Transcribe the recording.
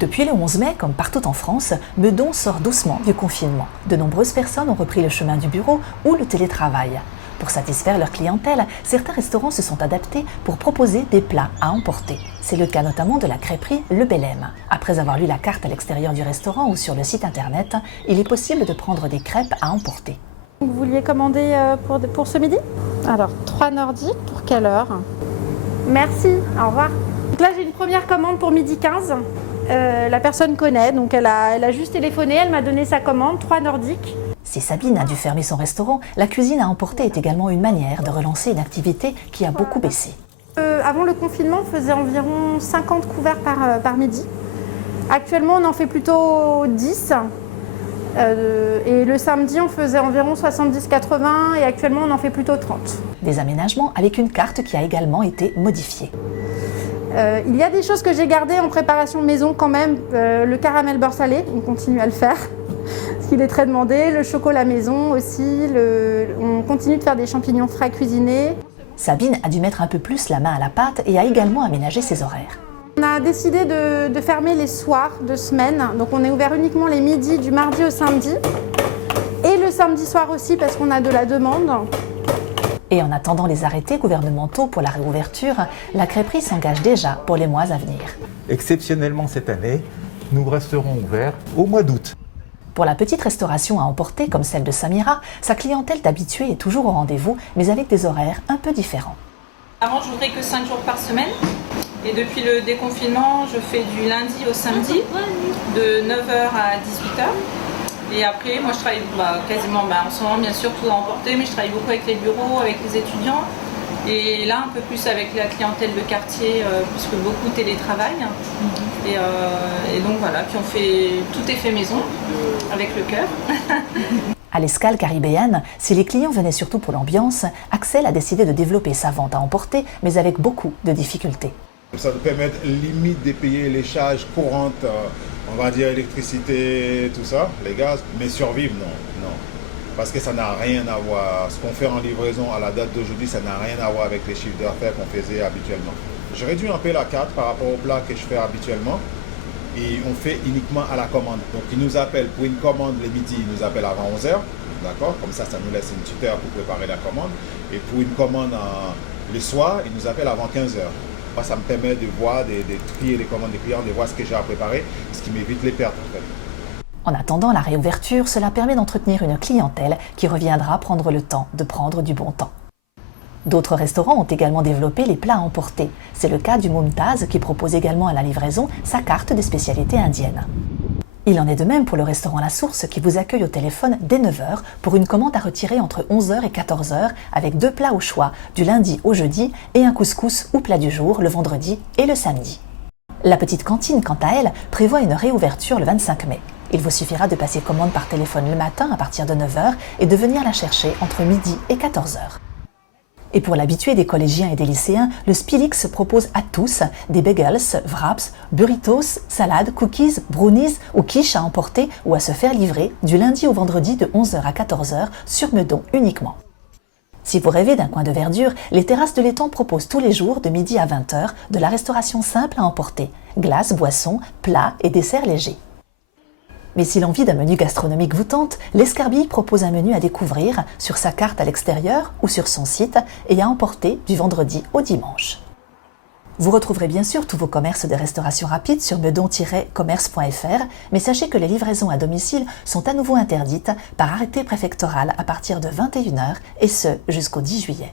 Depuis le 11 mai, comme partout en France, Meudon sort doucement du confinement. De nombreuses personnes ont repris le chemin du bureau ou le télétravail. Pour satisfaire leur clientèle, certains restaurants se sont adaptés pour proposer des plats à emporter. C'est le cas notamment de la crêperie Le Bellem. Après avoir lu la carte à l'extérieur du restaurant ou sur le site internet, il est possible de prendre des crêpes à emporter. Vous vouliez commander pour ce midi? Alors, 3 nordiques, pour quelle heure? Merci, au revoir. Donc là, j'ai une première commande pour midi 15. La personne connaît, donc elle a juste téléphoné, elle m'a donné sa commande, 3 nordiques. Si Sabine a dû fermer son restaurant, la cuisine à emporter est également une manière de relancer une activité qui a beaucoup baissé. Avant le confinement, on faisait environ 50 couverts par midi. Actuellement, on en fait plutôt 10. Et le samedi, on faisait environ 70-80 et actuellement, on en fait plutôt 30. Des aménagements avec une carte qui a également été modifiée. Il y a des choses que j'ai gardées en préparation maison quand même. Le caramel beurre salé, on continue à le faire, parce qu'il est très demandé. Le chocolat maison aussi, on continue de faire des champignons frais cuisinés. Sabine a dû mettre un peu plus la main à la pâte et a également aménagé ses horaires. On a décidé de fermer les soirs de semaine, donc on est ouvert uniquement les midis du mardi au samedi. Et le samedi soir aussi parce qu'on a de la demande. Et en attendant les arrêtés gouvernementaux pour la réouverture, la crêperie s'engage déjà pour les mois à venir. Exceptionnellement cette année, nous resterons ouverts au mois d'août. Pour la petite restauration à emporter comme celle de Samira, sa clientèle d'habitués est toujours au rendez-vous, mais avec des horaires un peu différents. Avant, je n'ouvrais que 5 jours par semaine. Et depuis le déconfinement, je fais du lundi au samedi, de 9h à 18h. Et après, moi je travaille quasiment, en ce moment bien sûr tout à emporter, mais je travaille beaucoup avec les bureaux, avec les étudiants. Et là un peu plus avec la clientèle de quartier, puisque beaucoup télétravaillent. Et donc voilà, puis tout est fait maison, avec le cœur. À l'escale caribéenne, si les clients venaient surtout pour l'ambiance, Axel a décidé de développer sa vente à emporter, mais avec beaucoup de difficultés. Ça nous permet limite de payer les charges courantes, on va dire électricité, tout ça, les gaz, mais survivre, non. Parce que ça n'a rien à voir. Ce qu'on fait en livraison à la date d'aujourd'hui, ça n'a rien à voir avec les chiffres d'affaires qu'on faisait habituellement. Je réduis un peu la carte par rapport au plat que je fais habituellement et on fait uniquement à la commande. Donc ils nous appellent pour une commande le midi, ils nous appellent avant 11h, d'accord? Comme ça nous laisse une petite heure pour préparer la commande. Et pour une commande le soir, ils nous appellent avant 15h. Ça me permet de voir, de trier les commandes des clients, de voir ce que j'ai à préparer, ce qui m'évite les pertes en fait. En attendant la réouverture, cela permet d'entretenir une clientèle qui reviendra prendre le temps de prendre du bon temps. D'autres restaurants ont également développé les plats à emporter. C'est le cas du Mumtaz qui propose également à la livraison sa carte des spécialités indiennes. Il en est de même pour le restaurant La Source qui vous accueille au téléphone dès 9h pour une commande à retirer entre 11h et 14h avec 2 plats au choix du lundi au jeudi et un couscous ou plat du jour le vendredi et le samedi. La petite cantine, quant à elle, prévoit une réouverture le 25 mai. Il vous suffira de passer commande par téléphone le matin à partir de 9h et de venir la chercher entre midi et 14h. Et pour l'habitué des collégiens et des lycéens, le Spilix propose à tous des bagels, wraps, burritos, salades, cookies, brownies ou quiches à emporter ou à se faire livrer du lundi au vendredi de 11h à 14h sur Meudon uniquement. Si vous rêvez d'un coin de verdure, les terrasses de l'Étang proposent tous les jours de midi à 20h de la restauration simple à emporter, glaces, boissons, plats et desserts légers. Mais si l'envie d'un menu gastronomique vous tente, l'Escarbille propose un menu à découvrir sur sa carte à l'extérieur ou sur son site et à emporter du vendredi au dimanche. Vous retrouverez bien sûr tous vos commerces de restauration rapide sur meudon-commerce.fr, mais sachez que les livraisons à domicile sont à nouveau interdites par arrêté préfectoral à partir de 21h et ce jusqu'au 10 juillet.